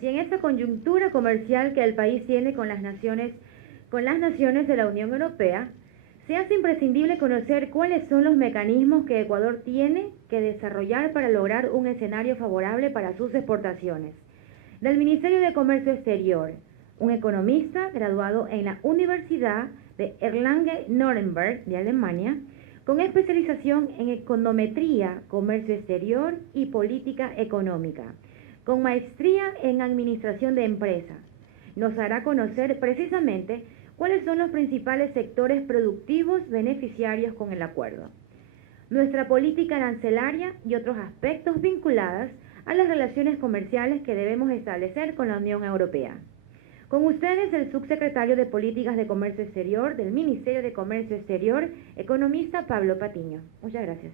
Y en esta coyuntura comercial que el país tiene con las naciones de la Unión Europea, se hace imprescindible conocer cuáles son los mecanismos que Ecuador tiene que desarrollar para lograr un escenario favorable para sus exportaciones. Del Ministerio de Comercio Exterior, un economista graduado en la Universidad de Erlangen-Nuremberg de Alemania, con especialización en econometría, comercio exterior y política económica, con maestría en administración de empresas. Nos hará conocer precisamente cuáles son los principales sectores productivos beneficiarios con el acuerdo, nuestra política arancelaria y otros aspectos vinculados a las relaciones comerciales que debemos establecer con la Unión Europea. Con ustedes, el subsecretario de Políticas de Comercio Exterior del Ministerio de Comercio Exterior, economista Pablo Patiño. Muchas gracias.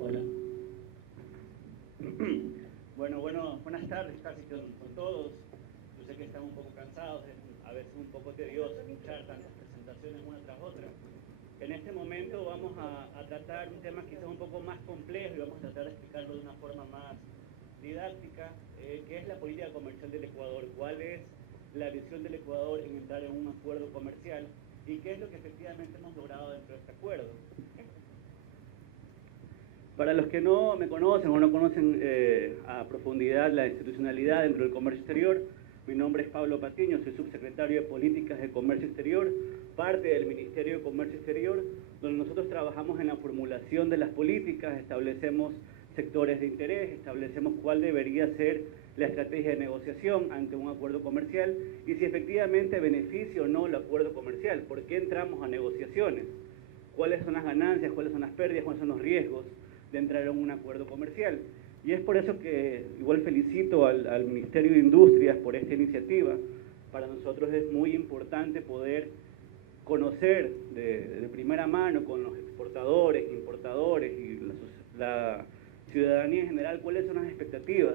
Hola. Buenas tardes casi con todos. Yo sé que están un poco cansados, es a veces un poco tedioso escuchar tantas presentaciones una tras otra. En este momento vamos a tratar un tema quizás un poco más complejo y vamos a tratar de explicarlo de una forma más didáctica, que es la política comercial del Ecuador, cuál es la visión del Ecuador en entrar en un acuerdo comercial y qué es lo que efectivamente hemos logrado dentro de este acuerdo. Para los que no me conocen o no conocen a profundidad la institucionalidad dentro del comercio exterior, mi nombre es Pablo Patiño, soy subsecretario de Políticas de Comercio Exterior, parte del Ministerio de Comercio Exterior, donde nosotros trabajamos en la formulación de las políticas, establecemos sectores de interés, establecemos cuál debería ser la estrategia de negociación ante un acuerdo comercial y si efectivamente beneficia o no el acuerdo comercial, por qué entramos a negociaciones, cuáles son las ganancias, cuáles son las pérdidas, cuáles son los riesgos de entrar en un acuerdo comercial. Y es por eso que igual felicito al Ministerio de Industrias por esta iniciativa. Para nosotros es muy importante poder conocer de primera mano con los exportadores, importadores y la ciudadanía en general cuáles son las expectativas,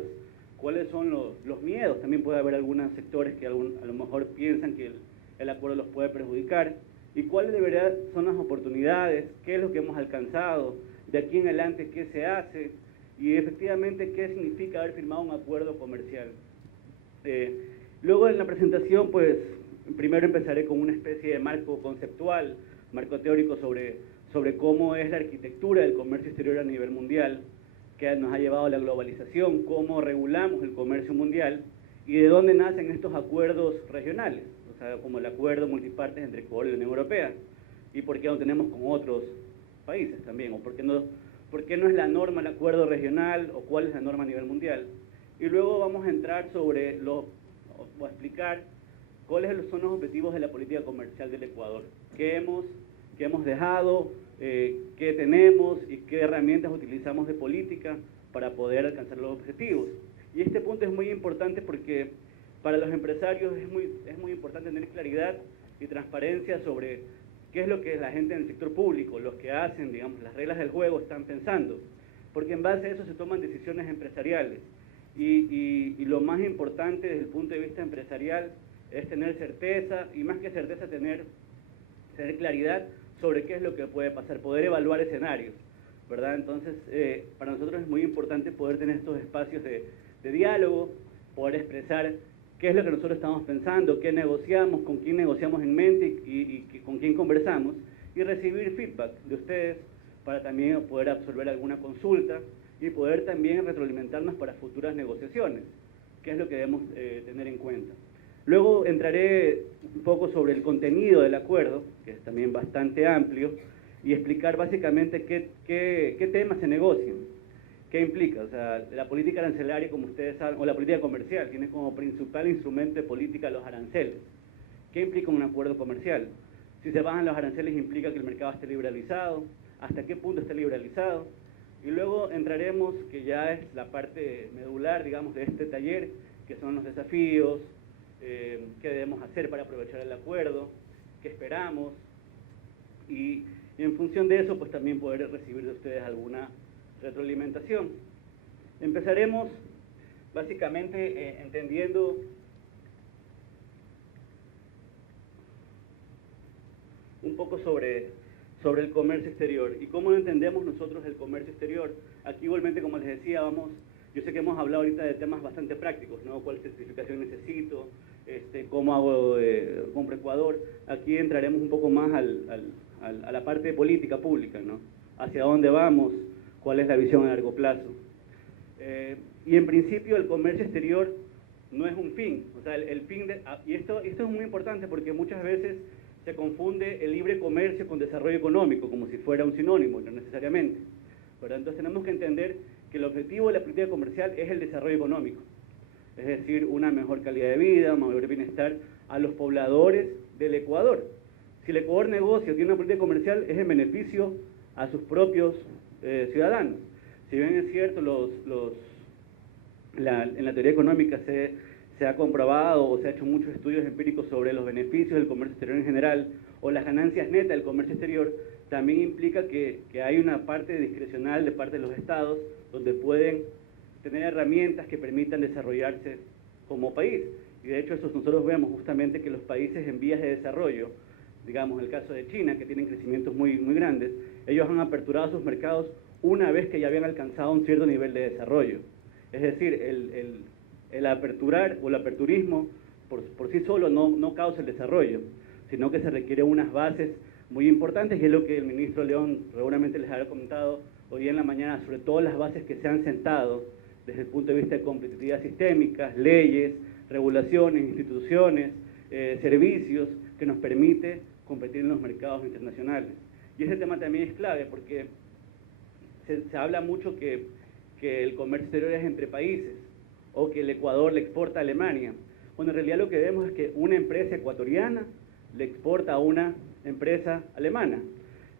cuáles son los miedos. También puede haber algunos sectores que a lo mejor piensan que el acuerdo los puede perjudicar y cuáles de verdad son las oportunidades, qué es lo que hemos alcanzado, de aquí en adelante qué se hace y efectivamente qué significa haber firmado un acuerdo comercial. Luego en la presentación, pues primero empezaré con una especie de marco conceptual, marco teórico sobre cómo es la arquitectura del comercio exterior a nivel mundial, que nos ha llevado a la globalización, cómo regulamos el comercio mundial y de dónde nacen estos acuerdos regionales, o sea, como el acuerdo multipartes entre Ecuador y la Unión Europea, y por qué no tenemos con otros países también, o por qué no es la norma el acuerdo regional, o cuál es la norma a nivel mundial. Y luego vamos a entrar o a explicar cuáles son los objetivos de la política comercial del Ecuador, qué hemos dejado, qué tenemos y qué herramientas utilizamos de política para poder alcanzar los objetivos. Y este punto es muy importante porque para los empresarios es muy importante tener claridad y transparencia sobre qué es lo que la gente en el sector público, los que hacen, digamos, las reglas del juego están pensando, porque en base a eso se toman decisiones empresariales. Y lo más importante desde el punto de vista empresarial es tener certeza, y más que certeza, tener claridad sobre qué es lo que puede pasar, poder evaluar escenarios, ¿verdad? Entonces, para nosotros es muy importante poder tener estos espacios de diálogo, poder expresar qué es lo que nosotros estamos pensando, qué negociamos, con quién negociamos en mente y con quién conversamos, y recibir feedback de ustedes para también poder absorber alguna consulta y poder también retroalimentarnos para futuras negociaciones, que es lo que debemos tener en cuenta. Luego entraré un poco sobre el contenido del acuerdo, que es también bastante amplio, y explicar básicamente qué temas se negocian. ¿Qué implica? O sea, la política arancelaria, como ustedes saben, o la política comercial, tiene como principal instrumento de política los aranceles. ¿Qué implica un acuerdo comercial? Si se bajan los aranceles, implica que el mercado esté liberalizado, hasta qué punto esté liberalizado. Y luego entraremos, que ya es la parte medular, digamos, de este taller, que son los desafíos, qué debemos hacer para aprovechar el acuerdo, qué esperamos, y en función de eso, pues también poder recibir de ustedes alguna retroalimentación. Empezaremos básicamente entendiendo un poco sobre el comercio exterior y cómo entendemos nosotros el comercio exterior. Aquí igualmente, como les decía, yo sé que hemos hablado ahorita de temas bastante prácticos, ¿no? ¿Cuál certificación necesito? ¿Cómo hago compro Ecuador? Aquí entraremos un poco más a la parte de política pública, ¿no? ¿Hacia dónde vamos? ¿Cuál es la visión a largo plazo? Y en principio el comercio exterior no es un fin, o sea, el fin y esto es muy importante porque muchas veces se confunde el libre comercio con desarrollo económico, como si fuera un sinónimo, no necesariamente, ¿verdad? Entonces tenemos que entender que el objetivo de la política comercial es el desarrollo económico, es decir, una mejor calidad de vida, mayor bienestar a los pobladores del Ecuador. Si el Ecuador negocia, tiene una política comercial, es en beneficio a sus propios ciudadanos. Si bien es cierto, en la teoría económica se ha comprobado o se ha hecho muchos estudios empíricos sobre los beneficios del comercio exterior en general o las ganancias netas del comercio exterior, también implica que hay una parte discrecional de parte de los estados donde pueden tener herramientas que permitan desarrollarse como país. Y de hecho nosotros vemos justamente que los países en vías de desarrollo, digamos el caso de China, que tienen crecimientos muy grandes, ellos han aperturado sus mercados una vez que ya habían alcanzado un cierto nivel de desarrollo. Es decir, el aperturar o el aperturismo por sí solo no causa el desarrollo, sino que se requieren unas bases muy importantes, y es lo que el ministro León seguramente les habrá comentado hoy día en la mañana, sobre todas las bases que se han sentado desde el punto de vista de competitividad sistémica, leyes, regulaciones, instituciones, servicios, que nos permite competir en los mercados internacionales. Y ese tema también es clave porque se habla mucho que el comercio exterior es entre países, o que el Ecuador le exporta a Alemania. Bueno, en realidad lo que vemos es que una empresa ecuatoriana le exporta a una empresa alemana.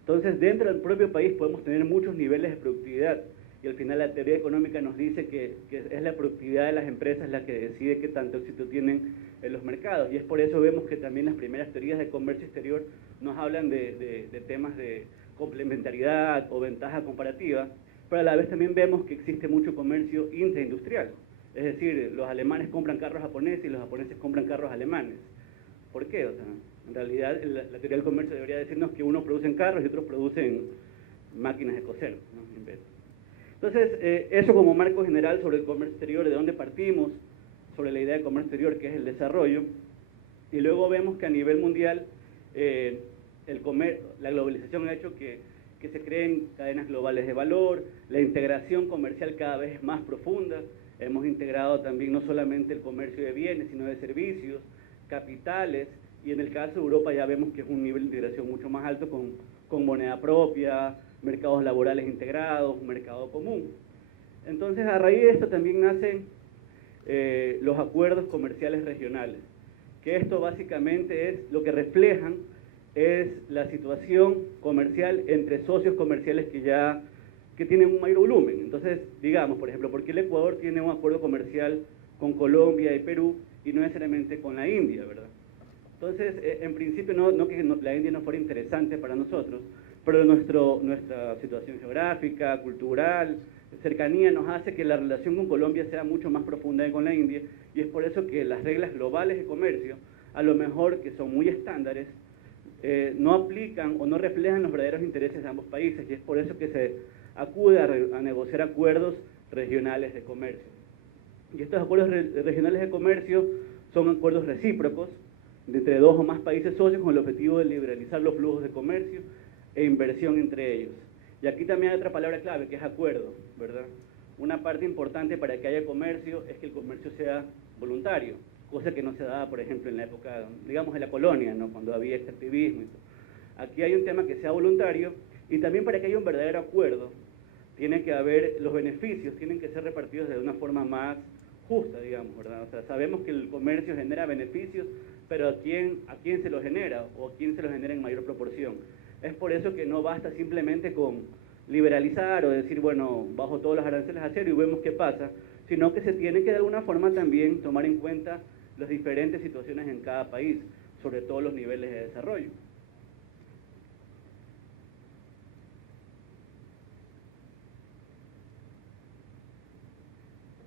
Entonces, dentro del propio país podemos tener muchos niveles de productividad, y al final la teoría económica nos dice que es la productividad de las empresas la que decide qué tanto éxito tienen en los mercados, y es por eso vemos que también las primeras teorías de comercio exterior nos hablan de temas de complementariedad o ventaja comparativa, pero a la vez también vemos que existe mucho comercio intraindustrial. Es decir, los alemanes compran carros japoneses y los japoneses compran carros alemanes. ¿Por qué? O sea, en realidad la teoría del comercio debería decirnos que unos producen carros y otros producen máquinas de coser, ¿no? Entonces, eso como marco general sobre el comercio exterior, de dónde partimos, sobre la idea de comercio exterior, que es el desarrollo, y luego vemos que a nivel mundial la globalización ha hecho que se creen cadenas globales de valor, la integración comercial cada vez es más profunda. Hemos integrado también no solamente el comercio de bienes, sino de servicios, capitales, y en el caso de Europa ya vemos que es un nivel de integración mucho más alto con moneda propia, mercados laborales integrados, un mercado común. Entonces, a raíz de esto también nacen los acuerdos comerciales regionales, que esto básicamente es lo que reflejan es la situación comercial entre socios comerciales que tienen un mayor volumen. Entonces, digamos, por ejemplo, ¿por qué el Ecuador tiene un acuerdo comercial con Colombia y Perú y no necesariamente con la India, verdad? Entonces, en principio, no que la India no fuera interesante para nosotros, pero nuestra situación geográfica, cultural, cercanía nos hace que la relación con Colombia sea mucho más profunda que con la India, y es por eso que las reglas globales de comercio, a lo mejor que son muy estándares, no aplican o no reflejan los verdaderos intereses de ambos países, y es por eso que se acude a negociar acuerdos regionales de comercio. Y estos acuerdos regionales de comercio son acuerdos recíprocos entre dos o más países socios con el objetivo de liberalizar los flujos de comercio e inversión entre ellos. Y aquí también hay otra palabra clave, que es acuerdo, ¿verdad? Una parte importante para que haya comercio es que el comercio sea voluntario, cosa que no se daba, por ejemplo, en la época, digamos, de la colonia, ¿no? Cuando había extractivismo y todo. Aquí hay un tema que sea voluntario, y también para que haya un verdadero acuerdo, tiene que haber, los beneficios tienen que ser repartidos de una forma más justa, digamos, ¿verdad? O sea, sabemos que el comercio genera beneficios, pero ¿a quién se los genera? ¿O a quién se los genera en mayor proporción? Es por eso que no basta simplemente con liberalizar o decir, bueno, bajo todos los aranceles a cero y vemos qué pasa, sino que se tiene que de alguna forma también tomar en cuenta las diferentes situaciones en cada país, sobre todo los niveles de desarrollo.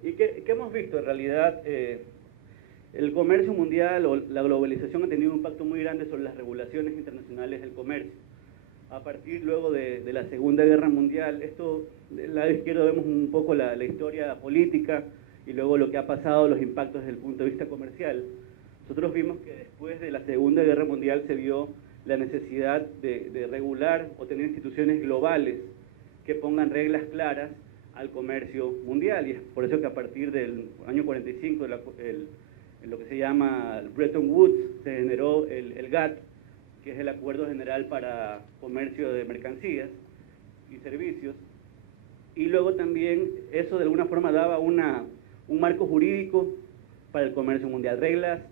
¿Y qué ¿Qué hemos visto? En realidad, el comercio mundial o la globalización ha tenido un impacto muy grande sobre las regulaciones internacionales del comercio. A partir luego de la Segunda Guerra Mundial, del lado izquierdo vemos un poco la historia política y luego lo que ha pasado, los impactos desde el punto de vista comercial. Nosotros vimos que después de la Segunda Guerra Mundial se vio la necesidad de regular o tener instituciones globales que pongan reglas claras al comercio mundial, y es por eso que a partir del año 45, en lo que se llama Bretton Woods, se generó el GATT, que es el Acuerdo General para Comercio de Mercancías y Servicios, y luego también eso de alguna forma daba un marco jurídico para el comercio mundial, reglas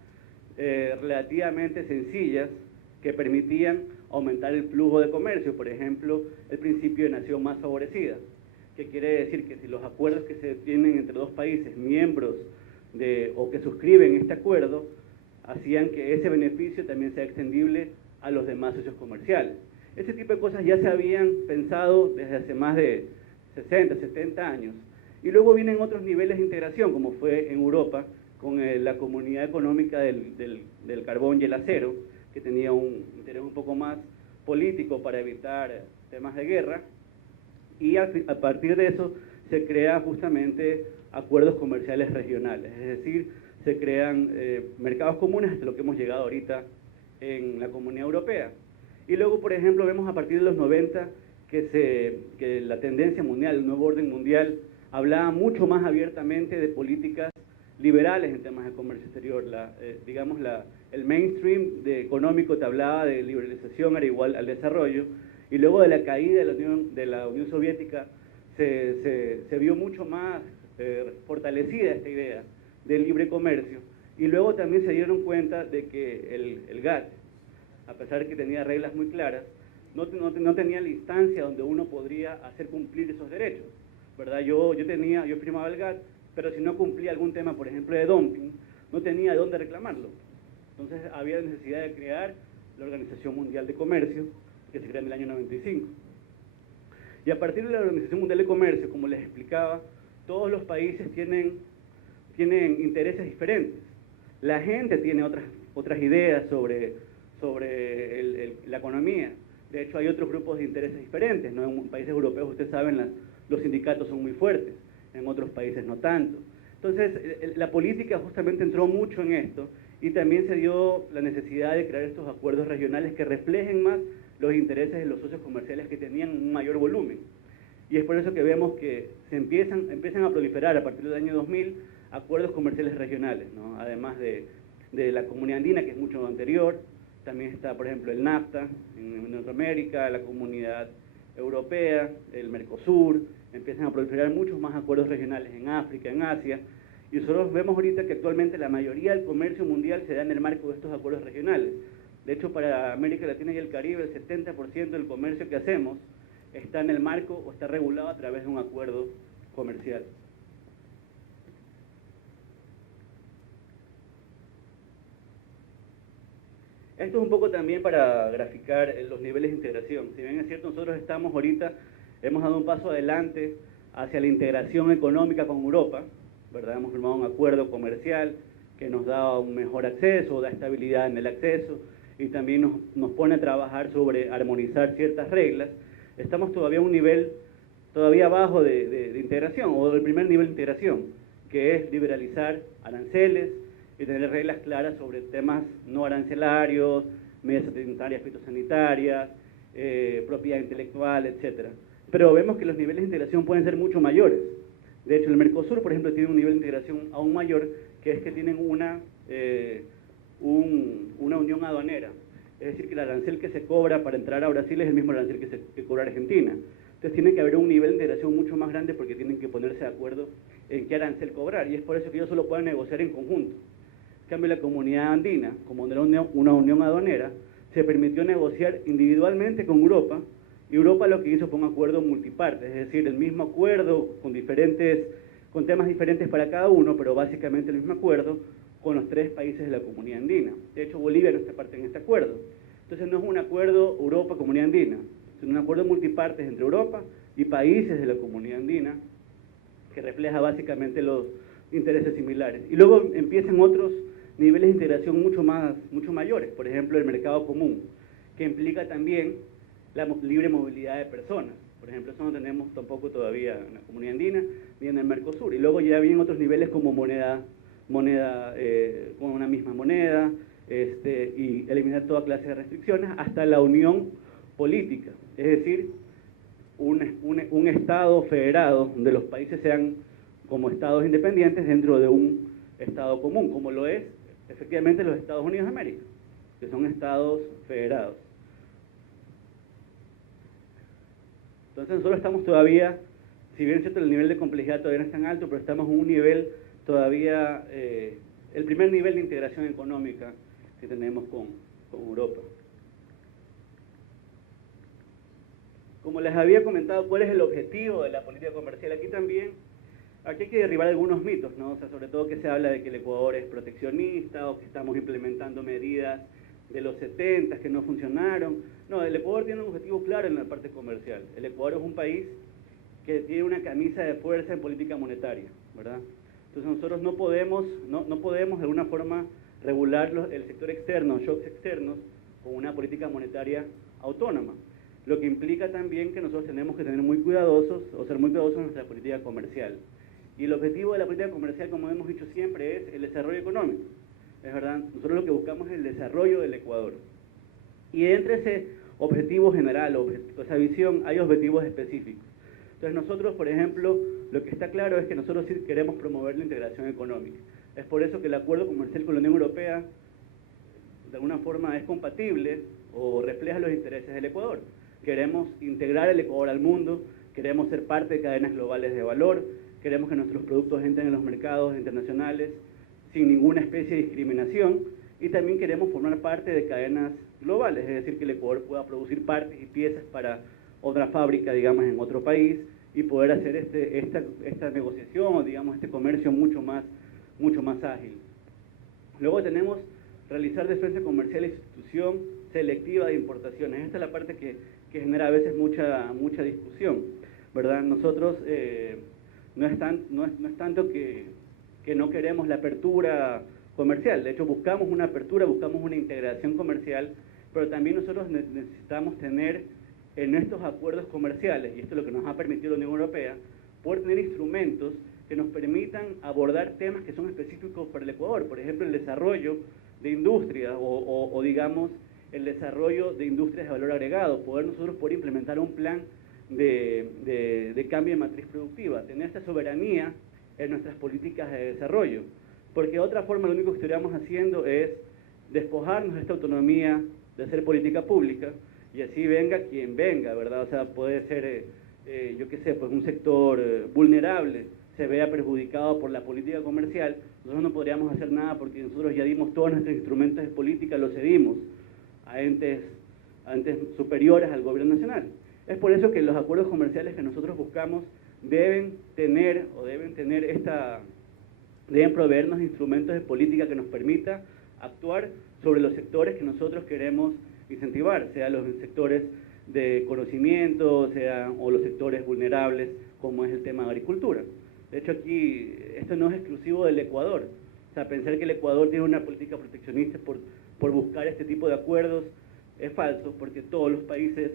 relativamente sencillas que permitían aumentar el flujo de comercio, por ejemplo, el principio de nación más favorecida, que quiere decir que si los acuerdos que se tienen entre dos países miembros o que suscriben este acuerdo, hacían que ese beneficio también sea extendible a los demás socios comerciales. Ese tipo de cosas ya se habían pensado desde hace más de 60, 70 años. Y luego vienen otros niveles de integración, como fue en Europa, con la Comunidad Económica del Carbón y el Acero, que tenía un interés un poco más político para evitar temas de guerra, y a partir de eso se crean justamente acuerdos comerciales regionales, es decir, se crean mercados comunes hasta lo que hemos llegado ahorita en la Comunidad Europea. Y luego, por ejemplo, vemos a partir de los 90 que la tendencia mundial, el nuevo orden mundial, hablaba mucho más abiertamente de políticas liberales en temas de comercio exterior. El mainstream económico te hablaba de liberalización era igual al desarrollo, y luego de la caída de la Unión Soviética se vio mucho más fortalecida esta idea del libre comercio, y luego también se dieron cuenta de que el GATT, a pesar de que tenía reglas muy claras, no tenía la instancia donde uno podría hacer cumplir esos derechos, ¿verdad? Yo firmaba el GATT, pero si no cumplía algún tema, por ejemplo, de dumping, no tenía de dónde reclamarlo. Entonces había necesidad de crear la Organización Mundial de Comercio, que se crea en el año 95. Y a partir de la Organización Mundial de Comercio, como les explicaba, todos los países tienen intereses diferentes. La gente tiene otras ideas sobre la economía. De hecho, hay otros grupos de intereses diferentes, ¿no? En países europeos, ustedes saben, los sindicatos son muy fuertes, en otros países no tanto. Entonces, la política justamente entró mucho en esto, y también se dio la necesidad de crear estos acuerdos regionales que reflejen más los intereses de los socios comerciales que tenían un mayor volumen. Y es por eso que vemos que empiezan a proliferar a partir del año 2000 acuerdos comerciales regionales, ¿no? Además de la Comunidad Andina, que es mucho anterior, también está, por ejemplo, el NAFTA en Norteamérica, la Comunidad Europea, el Mercosur, empiezan a proliferar muchos más acuerdos regionales en África, en Asia, y nosotros vemos ahorita que actualmente la mayoría del comercio mundial se da en el marco de estos acuerdos regionales. De hecho, para América Latina y el Caribe, el 70% del comercio que hacemos está en el marco o está regulado a través de un acuerdo comercial. Esto es un poco también para graficar los niveles de integración. Si bien es cierto, nosotros hemos dado un paso adelante hacia la integración económica con Europa, ¿verdad? Hemos firmado un acuerdo comercial que nos da un mejor acceso, da estabilidad en el acceso, y también nos pone a trabajar sobre armonizar ciertas reglas. Estamos todavía a un nivel todavía bajo de integración, o del primer nivel de integración, que es liberalizar aranceles y tener reglas claras sobre temas no arancelarios, medidas sanitarias, fitosanitarias, propiedad intelectual, etc. Pero vemos que los niveles de integración pueden ser mucho mayores. De hecho, el Mercosur, por ejemplo, tiene un nivel de integración aún mayor, que es que tienen una unión aduanera. Es decir, que el arancel que se cobra para entrar a Brasil es el mismo arancel que cobra Argentina. Entonces tiene que haber un nivel de integración mucho más grande porque tienen que ponerse de acuerdo en qué arancel cobrar, y es por eso que ellos solo pueden negociar en conjunto. En cambio, la Comunidad Andina, como era una unión aduanera, se permitió negociar individualmente con Europa, y Europa lo que hizo fue un acuerdo multiparte, es decir, el mismo acuerdo con temas diferentes para cada uno, pero básicamente el mismo acuerdo con los 3 países de la Comunidad Andina. De hecho, Bolivia no está parte en este acuerdo. Entonces no es un acuerdo Europa-Comunidad Andina, sino un acuerdo multipartes entre Europa y países de la Comunidad Andina, que refleja básicamente los intereses similares. Y luego empiezan otros niveles de integración mucho mayores, por ejemplo, el mercado común, que implica también la libre movilidad de personas. Por ejemplo, eso no tenemos tampoco todavía en la comunidad andina ni en el Mercosur. Y luego ya vienen otros niveles como moneda con una misma moneda, y eliminar toda clase de restricciones, hasta la unión política, es decir, un Estado federado donde los países sean como Estados independientes dentro de un Estado común, como lo es efectivamente los Estados Unidos de América, que son Estados federados. Entonces nosotros estamos todavía, si bien es cierto el nivel de complejidad todavía no es tan alto, pero estamos en un nivel todavía, el primer nivel de integración económica que tenemos con Europa. Como les había comentado, ¿cuál es el objetivo de la política comercial? Aquí hay que derribar algunos mitos, ¿no? O sea, sobre todo que se habla de que el Ecuador es proteccionista o que estamos implementando medidas de los 70 que no funcionaron. No, el Ecuador tiene un objetivo claro en la parte comercial. El Ecuador es un país que tiene una camisa de fuerza en política monetaria, ¿verdad? Entonces nosotros no podemos de alguna forma regular el sector externo, shocks externos, con una política monetaria autónoma. Lo que implica también que nosotros tenemos que tener muy cuidadosos, o ser muy cuidadosos en nuestra política comercial. Y el objetivo de la política comercial, como hemos dicho siempre, es el desarrollo económico. Es verdad, nosotros lo que buscamos es el desarrollo del Ecuador. Y entre ese objetivo general, esa visión, hay objetivos específicos. Entonces nosotros, por ejemplo, lo que está claro es que nosotros sí queremos promover la integración económica. Es por eso que el acuerdo comercial con la Unión Europea, de alguna forma, es compatible o refleja los intereses del Ecuador. Queremos integrar el Ecuador al mundo, queremos ser parte de cadenas globales de valor, queremos que nuestros productos entren en los mercados internacionales sin ninguna especie de discriminación, y también queremos formar parte de cadenas globales, es decir, que el Ecuador pueda producir partes y piezas para otra fábrica, digamos, en otro país, y poder hacer esta negociación, o digamos, este comercio mucho más ágil. Luego tenemos realizar defensa comercial e institución selectiva de importaciones. Esta es la parte que genera a veces mucha discusión, ¿verdad? Nosotros no es tanto que no queremos la apertura comercial, de hecho buscamos una apertura, buscamos una integración comercial, pero también nosotros necesitamos tener en estos acuerdos comerciales, y esto es lo que nos ha permitido la Unión Europea, poder tener instrumentos que nos permitan abordar temas que son específicos para el Ecuador, por ejemplo el desarrollo de industrias o digamos el desarrollo de industrias de valor agregado, poder implementar un plan de cambio de matriz productiva, tener esta soberanía en nuestras políticas de desarrollo, porque de otra forma lo único que estaríamos haciendo es despojarnos de esta autonomía de hacer política pública, y así venga quien venga, ¿verdad? O sea, puede ser, yo qué sé, pues un sector vulnerable se vea perjudicado por la política comercial, nosotros no podríamos hacer nada porque nosotros ya dimos todos nuestros instrumentos de política, los cedimos a entes superiores al gobierno nacional. Es por eso que los acuerdos comerciales que nosotros buscamos deben proveernos instrumentos de política que nos permita actuar sobre los sectores que nosotros queremos incentivar, sea los sectores de conocimiento, o los sectores vulnerables, como es el tema de agricultura. De hecho, aquí, esto no es exclusivo del Ecuador. O sea, pensar que el Ecuador tiene una política proteccionista por buscar este tipo de acuerdos es falso, porque todos los países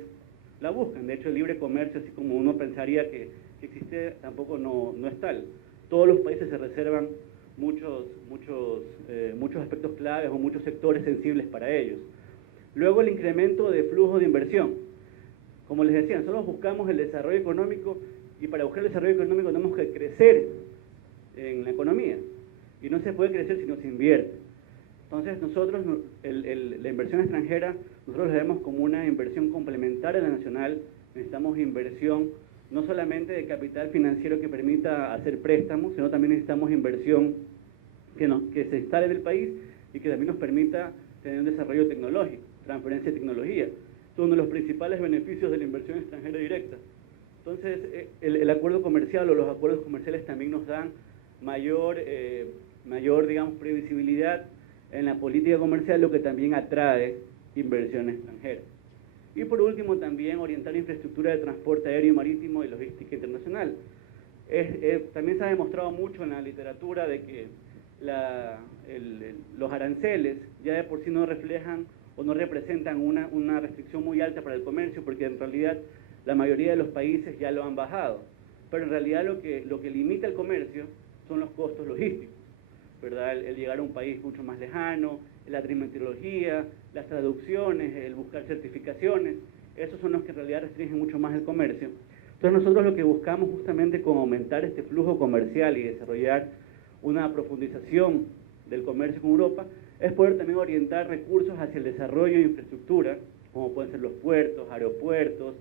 la buscan. De hecho, el libre comercio, así como uno pensaría que existe, tampoco no es tal. Todos los países se reservan muchos aspectos claves o muchos sectores sensibles para ellos. Luego, el incremento de flujo de inversión. Como les decía, nosotros buscamos el desarrollo económico, y para buscar el desarrollo económico tenemos que crecer en la economía. Y no se puede crecer si no se invierte. Entonces nosotros, la inversión extranjera, nosotros la vemos como una inversión complementaria a la nacional. Necesitamos inversión no solamente de capital financiero que permita hacer préstamos, sino también necesitamos inversión que se instale en el país y que también nos permita tener un desarrollo tecnológico, transferencia de tecnología. Es uno de los principales beneficios de la inversión extranjera directa. Entonces, el acuerdo comercial o los acuerdos comerciales también nos dan mayor, digamos, previsibilidad en la política comercial, lo que también atrae inversión extranjera. Y por último, también orientar infraestructura de transporte aéreo y marítimo y logística internacional. También se ha demostrado mucho en la literatura de que los aranceles ya de por sí no reflejan o no representan una restricción muy alta para el comercio, porque en realidad la mayoría de los países ya lo han bajado. Pero en realidad lo que limita el comercio son los costos logísticos, ¿verdad? El llegar a un país mucho más lejano, la trimetrología, las traducciones, el buscar certificaciones, esos son los que en realidad restringen mucho más el comercio. Entonces nosotros lo que buscamos justamente con aumentar este flujo comercial y desarrollar una profundización del comercio con Europa es poder también orientar recursos hacia el desarrollo de infraestructura, como pueden ser los puertos, aeropuertos,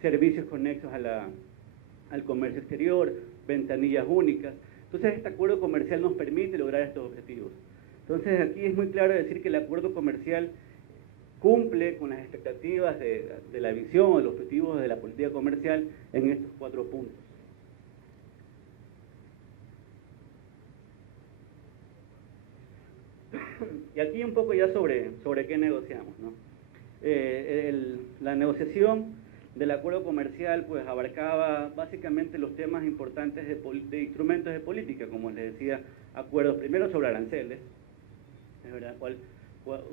servicios conexos al comercio exterior, ventanillas únicas. Entonces este acuerdo comercial nos permite lograr estos objetivos. Entonces aquí es muy claro decir que el acuerdo comercial cumple con las expectativas de la visión o de los objetivos de la política comercial en estos 4 puntos. Y aquí un poco ya sobre qué negociamos, ¿no? La negociación del acuerdo comercial pues abarcaba básicamente los temas importantes de instrumentos de política, como les decía, acuerdos primero sobre aranceles, es verdad,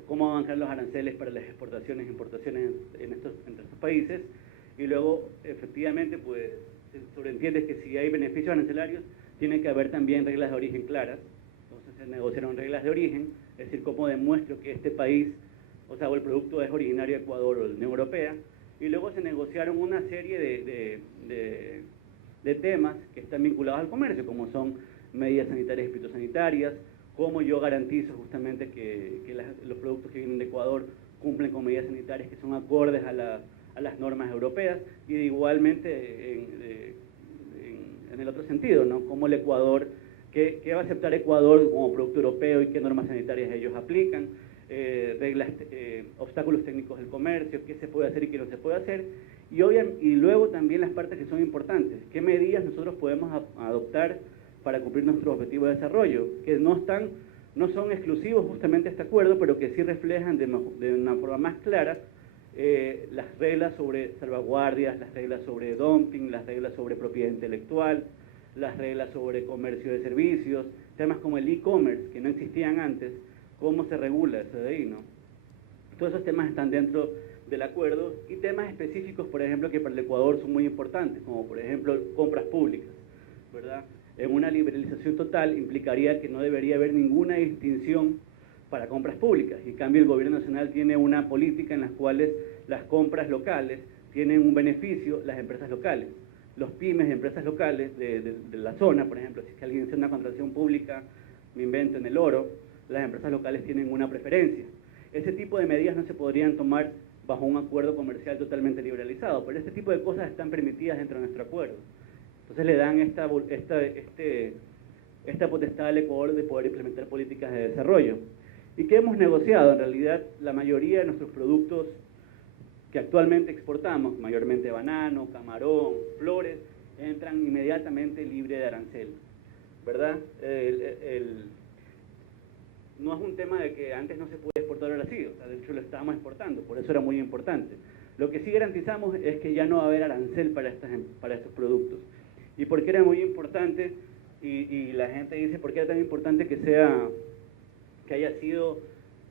cómo avanzar los aranceles para las exportaciones e importaciones entre estos países, y luego efectivamente pues se sobreentiende que si hay beneficios arancelarios tiene que haber también reglas de origen claras. Entonces se negociaron reglas de origen, es decir, cómo demuestro que este país, o sea, o el producto es originario de Ecuador o de la Unión Europea, y luego se negociaron una serie de temas que están vinculados al comercio, como son medidas sanitarias y fitosanitarias, cómo yo garantizo justamente que los productos que vienen de Ecuador cumplen con medidas sanitarias que son acordes a las normas europeas, y igualmente en el otro sentido, ¿no? Cómo el Ecuador, qué va a aceptar Ecuador como producto europeo y qué normas sanitarias ellos aplican, reglas, obstáculos técnicos del comercio, qué se puede hacer y qué no se puede hacer, y luego también las partes que son importantes, qué medidas nosotros podemos adoptar para cumplir nuestros objetivos de desarrollo, que no son exclusivos justamente a este acuerdo, pero que sí reflejan de una forma más clara las reglas sobre salvaguardias, las reglas sobre dumping, las reglas sobre propiedad intelectual, las reglas sobre comercio de servicios, temas como el e-commerce, que no existían antes, cómo se regula eso de ahí, ¿no? Todos esos temas están dentro del acuerdo, y temas específicos, por ejemplo, que para el Ecuador son muy importantes, como por ejemplo compras públicas, ¿verdad? En una liberalización total implicaría que no debería haber ninguna distinción para compras públicas, y en cambio el gobierno nacional tiene una política en la cual las compras locales tienen un beneficio, las empresas locales. Los pymes y empresas locales de la zona, por ejemplo, si alguien hace una contratación pública, me invento en el oro, las empresas locales tienen una preferencia. Ese tipo de medidas no se podrían tomar bajo un acuerdo comercial totalmente liberalizado, pero este tipo de cosas están permitidas dentro de nuestro acuerdo. Entonces le dan esta potestad al Ecuador de poder implementar políticas de desarrollo. ¿Y qué hemos negociado? En realidad, la mayoría de nuestros productos que actualmente exportamos, mayormente banano, camarón, flores, entran inmediatamente libre de arancel, ¿verdad? No es un tema de que antes no se podía exportar, ahora sí, o sea, de hecho lo estábamos exportando, por eso era muy importante. Lo que sí garantizamos es que ya no va a haber arancel para estos productos. ¿Y por qué era muy importante? Y la gente dice, ¿por qué era tan importante que haya sido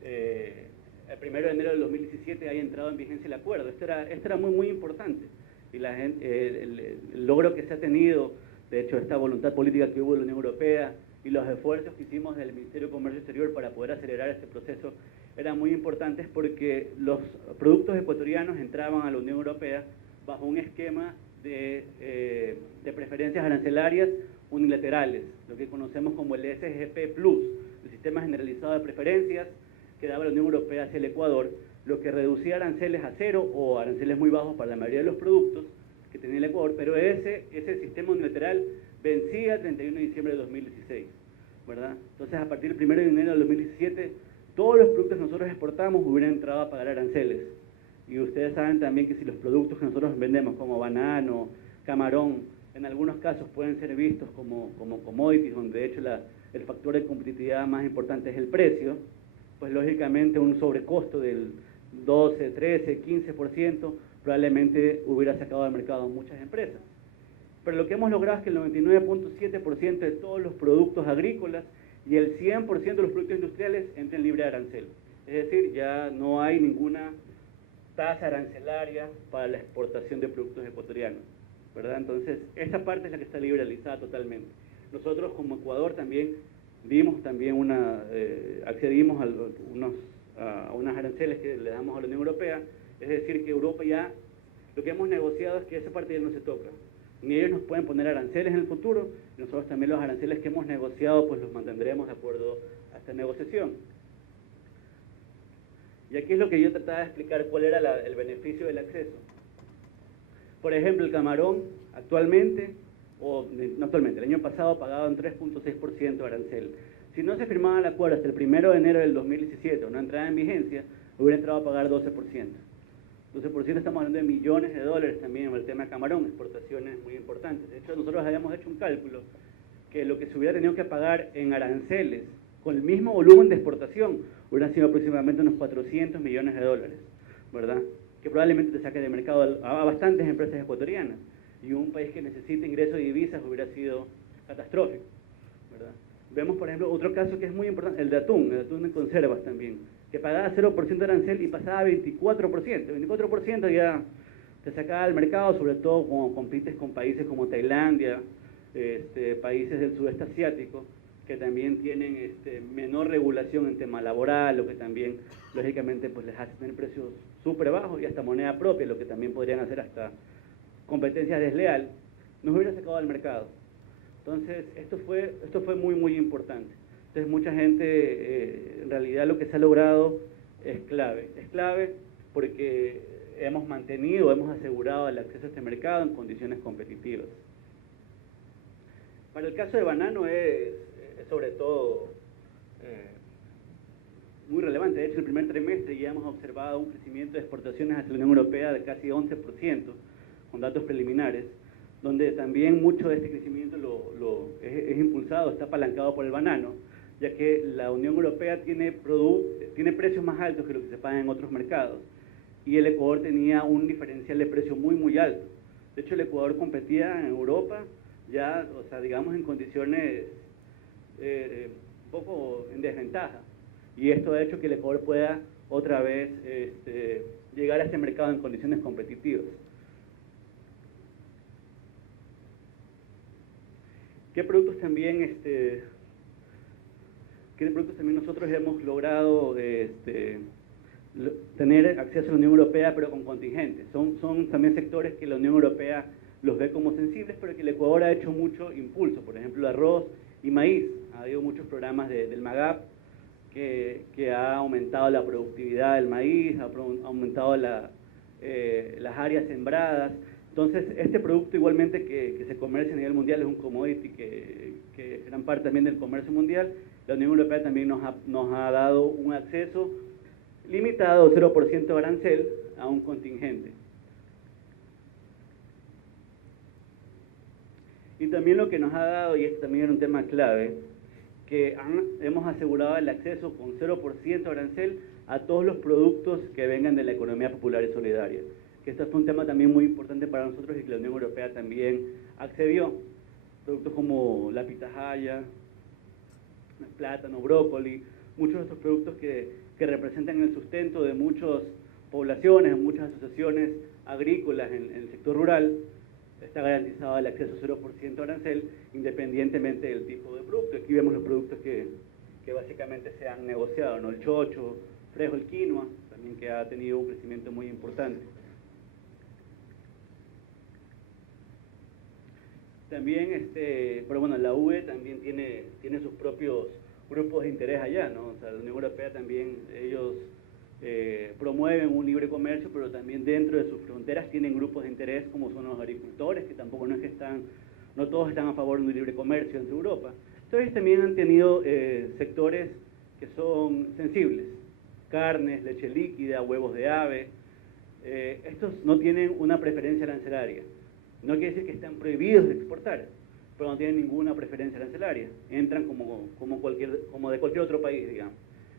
el 1 de enero del 2017 haya entrado en vigencia el acuerdo? Esto era muy importante, y la gente, el logro que se ha tenido, de hecho esta voluntad política que hubo de la Unión Europea y los esfuerzos que hicimos del Ministerio de Comercio Exterior para poder acelerar este proceso eran muy importantes, porque los productos ecuatorianos entraban a la Unión Europea bajo un esquema de preferencias arancelarias unilaterales, lo que conocemos como el SGP Plus, el Sistema Generalizado de Preferencias que daba la Unión Europea hacia el Ecuador, lo que reducía aranceles a cero o aranceles muy bajos para la mayoría de los productos que tenía el Ecuador, pero ese sistema unilateral vencía el 31 de diciembre de 2016, ¿verdad? Entonces, a partir del 1 de enero del 2017, todos los productos que nosotros exportamos hubieran entrado a pagar aranceles. Y ustedes saben también que si los productos que nosotros vendemos, como banano, camarón, en algunos casos pueden ser vistos como commodities, donde de hecho el factor de competitividad más importante es el precio, pues lógicamente un sobrecosto del 12, 13, 15% probablemente hubiera sacado al mercado a muchas empresas. Pero lo que hemos logrado es que el 99.7% de todos los productos agrícolas y el 100% de los productos industriales entren libre de arancel. Es decir, ya no hay ninguna tasa arancelaria para la exportación de productos ecuatorianos, ¿verdad? Entonces, esa parte es la que está liberalizada totalmente. Nosotros como Ecuador también dimos también accedimos a unas aranceles que le damos a la Unión Europea, es decir, que Europa ya, lo que hemos negociado es que esa parte ya no se toca. Ni ellos nos pueden poner aranceles en el futuro, y nosotros también los aranceles que hemos negociado pues los mantendremos de acuerdo a esta negociación. Y aquí es lo que yo trataba de explicar cuál era el beneficio del acceso. Por ejemplo, el camarón actualmente, no actualmente, el año pasado pagaban 3.6% de arancel. Si no se firmaba el acuerdo hasta el 1 de enero del 2017 o no entraba en vigencia, hubiera entrado a pagar 12%. 12% estamos hablando de millones de dólares también en el tema de camarón, exportaciones muy importantes. De hecho, nosotros habíamos hecho un cálculo que lo que se hubiera tenido que pagar en aranceles con el mismo volumen de exportación hubieran sido aproximadamente unos 400 millones de dólares, ¿verdad? Que probablemente te saque de mercado a bastantes empresas ecuatorianas. Y un país que necesita ingresos de divisas hubiera sido catastrófico, ¿verdad? Vemos, por ejemplo, otro caso que es muy importante, el de atún en conservas también, que pagaba 0% de arancel y pasaba a 24%. 24% ya te sacaba del mercado, sobre todo cuando compites con países como Tailandia, países del sudeste asiático, que también tienen menor regulación en tema laboral, lo que también, lógicamente, pues les hace tener precios súper bajos y hasta moneda propia, lo que también podrían hacer hasta competencia desleal, nos hubiera sacado del mercado. Entonces, esto fue muy, muy importante. Entonces, mucha gente, en realidad lo que se ha logrado es clave. Es clave porque hemos mantenido, hemos asegurado el acceso a este mercado en condiciones competitivas. Para el caso de banano es sobre todo muy relevante. De hecho, el primer trimestre ya hemos observado un crecimiento de exportaciones hacia la Unión Europea de casi 11%, con datos preliminares, donde también mucho de este crecimiento es impulsado, está apalancado por el banano, ya que la Unión Europea tiene precios más altos que lo que se paga en otros mercados, y el Ecuador tenía un diferencial de precio muy, muy alto. De hecho, el Ecuador competía en Europa ya, o sea, digamos, en condiciones un poco en desventaja, y esto ha hecho que el Ecuador pueda otra vez llegar a este mercado en condiciones competitivas. ¿Qué productos también nosotros hemos logrado tener acceso a la Unión Europea, pero con contingentes? Son también sectores que la Unión Europea los ve como sensibles, pero que el Ecuador ha hecho mucho impulso. Por ejemplo, arroz y maíz. Ha habido muchos programas del MAGAP que ha aumentado la productividad del maíz, ha aumentado las áreas sembradas. Entonces, este producto igualmente que se comercia a nivel mundial es un commodity que gran parte también del comercio mundial. La Unión Europea también nos ha dado un acceso limitado, 0% de arancel, a un contingente. Y también lo que nos ha dado, y esto también era un tema clave, que hemos asegurado el acceso con 0% de arancel a todos los productos que vengan de la economía popular y solidaria. Que esto fue un tema también muy importante para nosotros y que la Unión Europea también accedió. Productos como la pitahaya, plátano, brócoli, muchos de estos productos que representan el sustento de muchas poblaciones, muchas asociaciones agrícolas en el sector rural, está garantizado el acceso 0% de arancel, independientemente del tipo de producto. Aquí vemos los productos que básicamente se han negociado, ¿no? El chocho, fresco, el quinoa, también que ha tenido un crecimiento muy importante. También, pero bueno, la UE también tiene sus propios grupos de interés allá, ¿no? O sea, la Unión Europea también, ellos promueven un libre comercio, pero también dentro de sus fronteras tienen grupos de interés como son los agricultores, que tampoco no es que no todos están a favor de un libre comercio entre Europa. Entonces también han tenido sectores que son sensibles, carnes, leche líquida, huevos de ave. Estos no tienen una preferencia arancelaria. No quiere decir que están prohibidos de exportar, pero no tienen ninguna preferencia arancelaria. Entran como de cualquier otro país, digamos.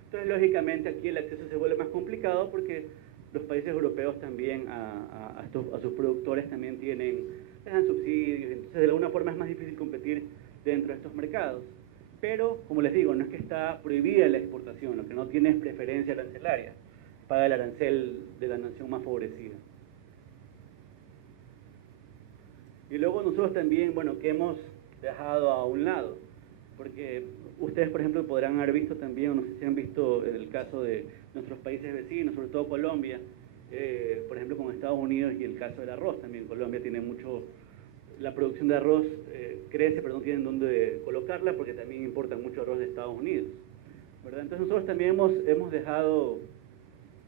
Entonces, lógicamente, aquí el acceso se vuelve más complicado porque los países europeos también, a sus productores también tienen les dan subsidios, entonces de alguna forma es más difícil competir dentro de estos mercados. Pero, como les digo, no es que está prohibida la exportación, lo que no tiene es preferencia arancelaria, paga el arancel de la nación más favorecida. Y luego nosotros también, bueno, que hemos dejado a un lado, porque ustedes, por ejemplo, podrán haber visto también, no sé si han visto el caso de nuestros países vecinos, sobre todo Colombia, por ejemplo, con Estados Unidos y el caso del arroz también. Colombia tiene mucho, la producción de arroz crece, pero no tienen dónde colocarla porque también importan mucho arroz de Estados Unidos, ¿verdad? Entonces nosotros también hemos dejado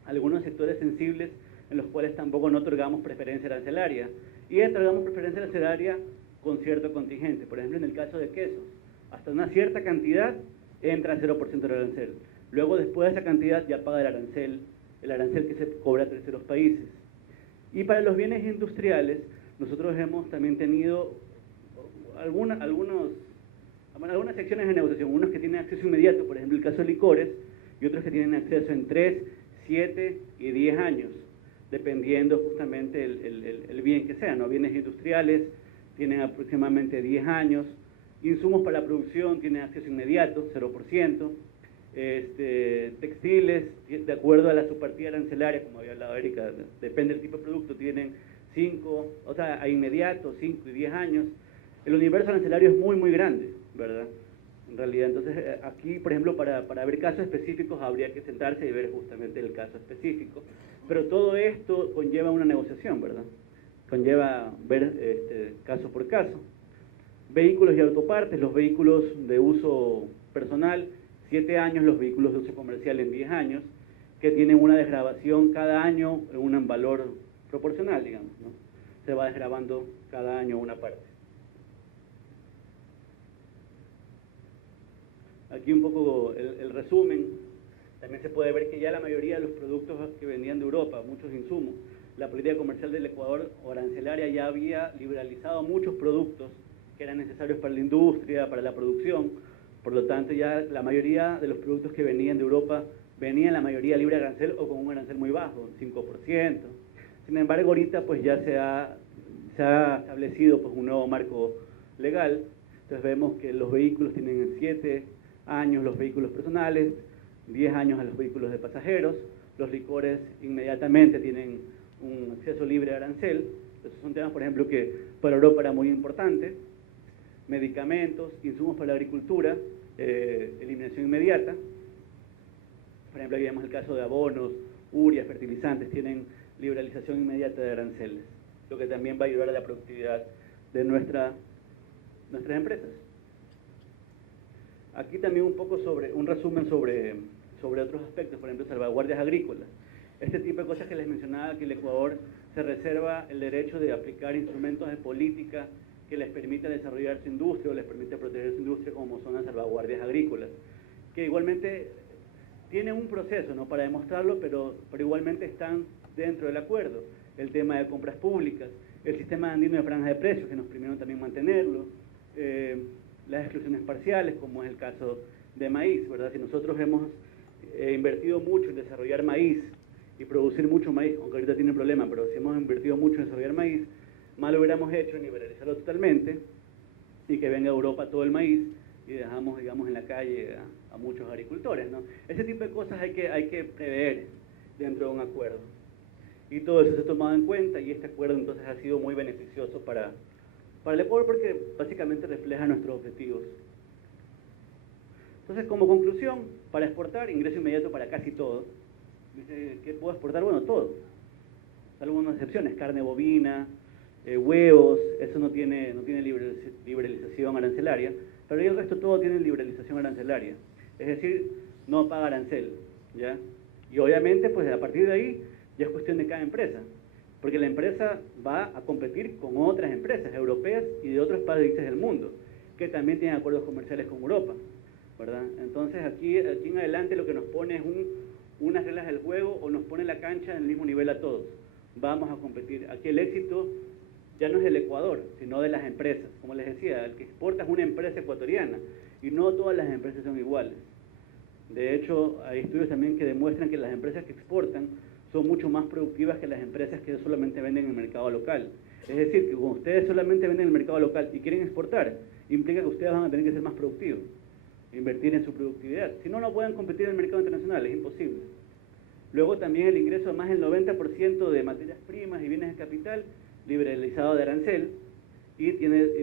algunos sectores sensibles en los cuales tampoco no otorgamos preferencia arancelaria, y otorgamos preferencia arancelaria con cierto contingente. Por ejemplo, en el caso de quesos, hasta una cierta cantidad entra 0% de arancel. Luego, después de esa cantidad, ya paga el arancel que se cobra a terceros países. Y para los bienes industriales, nosotros hemos también tenido algunas secciones de negociación, unos que tienen acceso inmediato, por ejemplo el caso de licores, y otros que tienen acceso en 3, 7 y 10 años, dependiendo justamente el bien que sea, ¿no? Bienes industriales tienen aproximadamente 10 años, insumos para la producción tienen acceso inmediato, 0%, textiles, de acuerdo a la subpartida arancelaria, como había hablado Erika, depende del tipo de producto, tienen 5, o sea, a inmediato, 5 y 10 años. El universo arancelario es muy, muy grande, ¿verdad? En realidad, entonces, aquí, por ejemplo, para ver casos específicos habría que sentarse y ver justamente el caso específico, pero todo esto conlleva una negociación, ¿verdad? Conlleva ver caso por caso. Vehículos y autopartes, los vehículos de uso personal, 7 años, los vehículos de uso comercial en 10 años, que tienen una desgravación cada año en un valor proporcional, digamos, ¿no? Se va desgravando cada año una parte. Aquí un poco el resumen. También se puede ver que ya la mayoría de los productos que venían de Europa, muchos insumos, la política comercial del Ecuador o arancelaria ya había liberalizado muchos productos que eran necesarios para la industria, para la producción. Por lo tanto, ya la mayoría de los productos que venían de Europa venían la mayoría libre de arancel o con un arancel muy bajo, 5%. Sin embargo, ahorita pues ya se ha establecido pues un nuevo marco legal. Entonces vemos que los vehículos tienen 7 años los vehículos personales, 10 años a los vehículos de pasajeros, los licores inmediatamente tienen un acceso libre de arancel. Esos son temas, por ejemplo, que para Europa era muy importante. Medicamentos, insumos para la agricultura, eliminación inmediata. Por ejemplo, aquí vemos el caso de abonos, urea, fertilizantes, tienen liberalización inmediata de aranceles, lo que también va a ayudar a la productividad de nuestras empresas. Aquí también un poco un resumen sobre otros aspectos, por ejemplo, salvaguardias agrícolas. Este tipo de cosas que les mencionaba, que el Ecuador se reserva el derecho de aplicar instrumentos de política que les permita desarrollar su industria o les permite proteger su industria, como son las salvaguardias agrícolas, que igualmente tienen un proceso, ¿no?, para demostrarlo, pero igualmente están dentro del acuerdo. El tema de compras públicas, el sistema andino de franja de precios, que nos permitieron también mantenerlo, las exclusiones parciales, como es el caso de maíz, ¿verdad? Si nosotros hemos invertido mucho en desarrollar maíz y producir mucho maíz, aunque ahorita tiene problema, pero si hemos invertido mucho en desarrollar maíz, mal hubiéramos hecho en liberalizarlo totalmente y que venga a Europa todo el maíz y dejamos, digamos, en la calle a muchos agricultores, ¿no? Ese tipo de cosas hay que prever dentro de un acuerdo. Y todo eso se ha tomado en cuenta y este acuerdo entonces ha sido muy beneficioso para el Ecuador porque básicamente refleja nuestros objetivos. Entonces, como conclusión, para exportar, ingreso inmediato para casi todo. Dice, ¿qué puedo exportar? Bueno, todo. Salvo unas excepciones, carne bovina, huevos, eso no tiene liberalización arancelaria, pero el resto todo tiene liberalización arancelaria. Es decir, no paga arancel, ¿ya? Y obviamente, pues a partir de ahí, ya es cuestión de cada empresa, porque la empresa va a competir con otras empresas europeas y de otros países del mundo, que también tienen acuerdos comerciales con Europa, ¿verdad? Entonces aquí en adelante lo que nos pone es unas reglas del juego o nos pone la cancha en el mismo nivel a todos. Vamos a competir. Aquí el éxito ya no es del Ecuador, sino de las empresas. Como les decía, el que exporta es una empresa ecuatoriana y no todas las empresas son iguales. De hecho, hay estudios también que demuestran que las empresas que exportan son mucho más productivas que las empresas que solamente venden en el mercado local. Es decir, que como ustedes solamente venden en el mercado local y quieren exportar, implica que ustedes van a tener que ser más productivos, invertir en su productividad. Si no, no pueden competir en el mercado internacional, es imposible. Luego también el ingreso de más del 90% de materias primas y bienes de capital liberalizado de arancel, y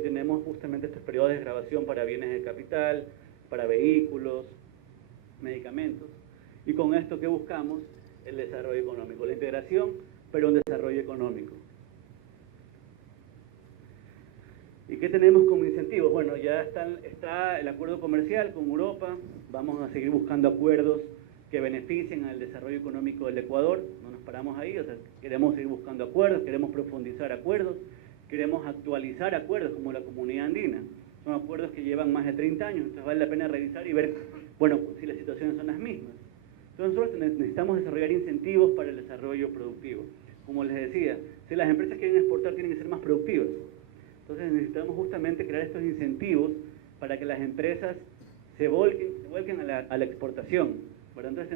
tenemos justamente estos periodos de desgravación para bienes de capital, para vehículos, medicamentos, y con esto que buscamos el desarrollo económico, la integración, pero un desarrollo económico. ¿Y qué tenemos como incentivos? Bueno, ya está el acuerdo comercial con Europa, vamos a seguir buscando acuerdos que beneficien al desarrollo económico del Ecuador, no nos paramos ahí, o sea, queremos seguir buscando acuerdos, queremos profundizar acuerdos, queremos actualizar acuerdos como la Comunidad Andina. Son acuerdos que llevan más de 30 años, entonces vale la pena revisar y ver, bueno, si las situaciones son las mismas. Entonces nosotros necesitamos desarrollar incentivos para el desarrollo productivo. Como les decía, si las empresas quieren exportar, tienen que ser más productivas. Entonces necesitamos justamente crear estos incentivos para que las empresas se vuelquen a la exportación, ¿verdad? Entonces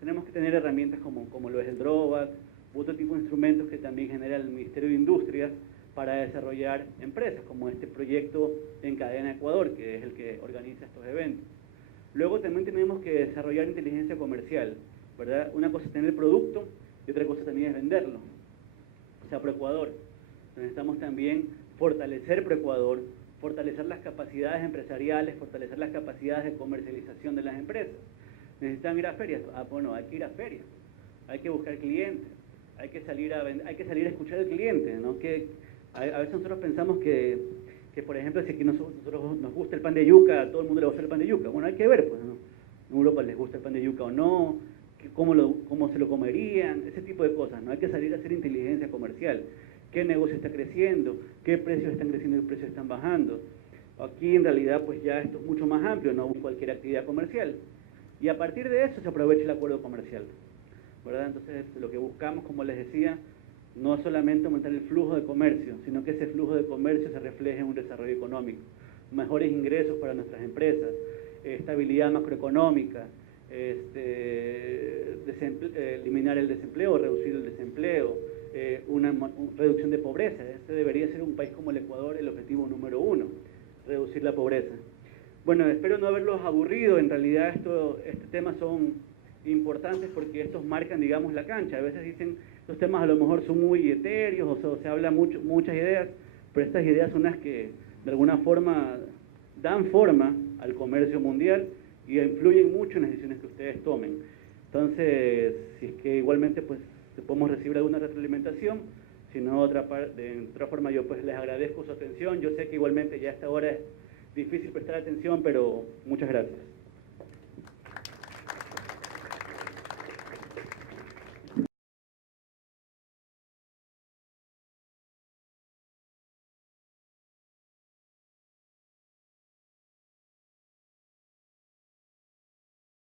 tenemos que tener herramientas como lo es el DROVAC, u otro tipo de instrumentos que también genera el Ministerio de Industrias para desarrollar empresas, como este proyecto en Cadena Ecuador, que es el que organiza estos eventos. Luego también tenemos que desarrollar inteligencia comercial, ¿verdad? Una cosa es tener el producto y otra cosa también es venderlo, o sea, ProEcuador. Necesitamos también fortalecer ProEcuador, fortalecer las capacidades empresariales, fortalecer las capacidades de comercialización de las empresas. ¿Necesitan ir a ferias? Ah, bueno, hay que ir a ferias, hay que buscar clientes, hay que salir a escuchar al cliente, ¿no? Que a veces nosotros pensamos que por ejemplo, si aquí nosotros nos gusta el pan de yuca, a todo el mundo le gusta el pan de yuca. Bueno, hay que ver, pues, ¿no? En Europa les gusta el pan de yuca o no, cómo se lo comerían, ese tipo de cosas, ¿no? Hay que salir a hacer inteligencia comercial. ¿Qué negocio está creciendo? ¿Qué precios están creciendo y qué precios están bajando? Aquí en realidad pues ya esto es mucho más amplio, no cualquier actividad comercial. Y a partir de eso se aprovecha el acuerdo comercial, ¿verdad? Entonces lo que buscamos, como les decía, no solamente aumentar el flujo de comercio, sino que ese flujo de comercio se refleje en un desarrollo económico, mejores ingresos para nuestras empresas, estabilidad macroeconómica, eliminar el desempleo, reducir el desempleo, una reducción de pobreza. Este debería ser un país como el Ecuador el objetivo número 1, reducir la pobreza. Bueno, espero no haberlos aburrido. En realidad estos temas son importantes porque estos marcan, digamos, la cancha. A veces dicen, estos temas a lo mejor son muy etéreos, o se habla muchas ideas, pero estas ideas son las que de alguna forma dan forma al comercio mundial y influyen mucho en las decisiones que ustedes tomen. Entonces, si es que igualmente pues podemos recibir alguna retroalimentación, si no de otra forma yo pues les agradezco su atención. Yo sé que igualmente ya a esta hora es difícil prestar atención, pero muchas gracias.